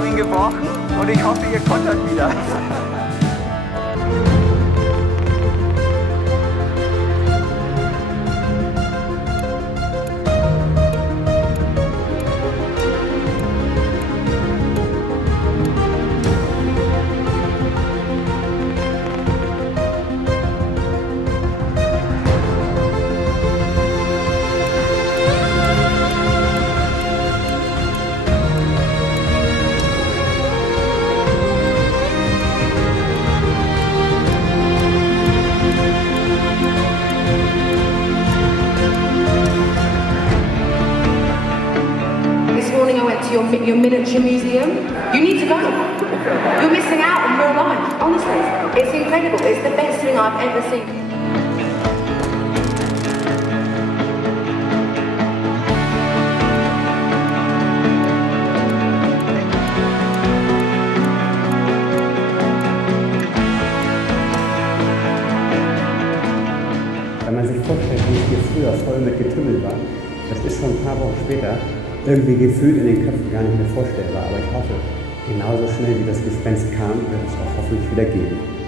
haben ihn gebrochen und ich hoffe, ihr kontert wieder. Your miniature museum. You need to go. You're missing out on real life. Honestly, it's incredible. It's the best thing I've ever seen. Wenn man sich vorstellt, wie es hier früher voll mit Getümmel war, das ist schon ein paar Wochen später irgendwie gefühlt in den Köpfen gar nicht mehr vorstellbar. Aber ich hoffe, genauso schnell wie das Gespenst kam, wird es auch hoffentlich wieder gehen.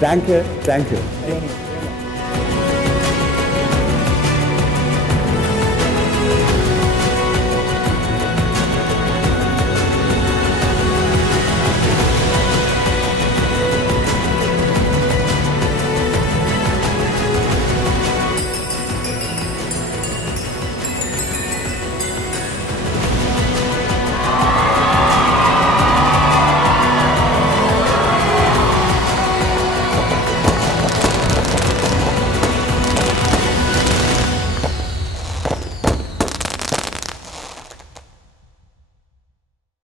Danke, danke.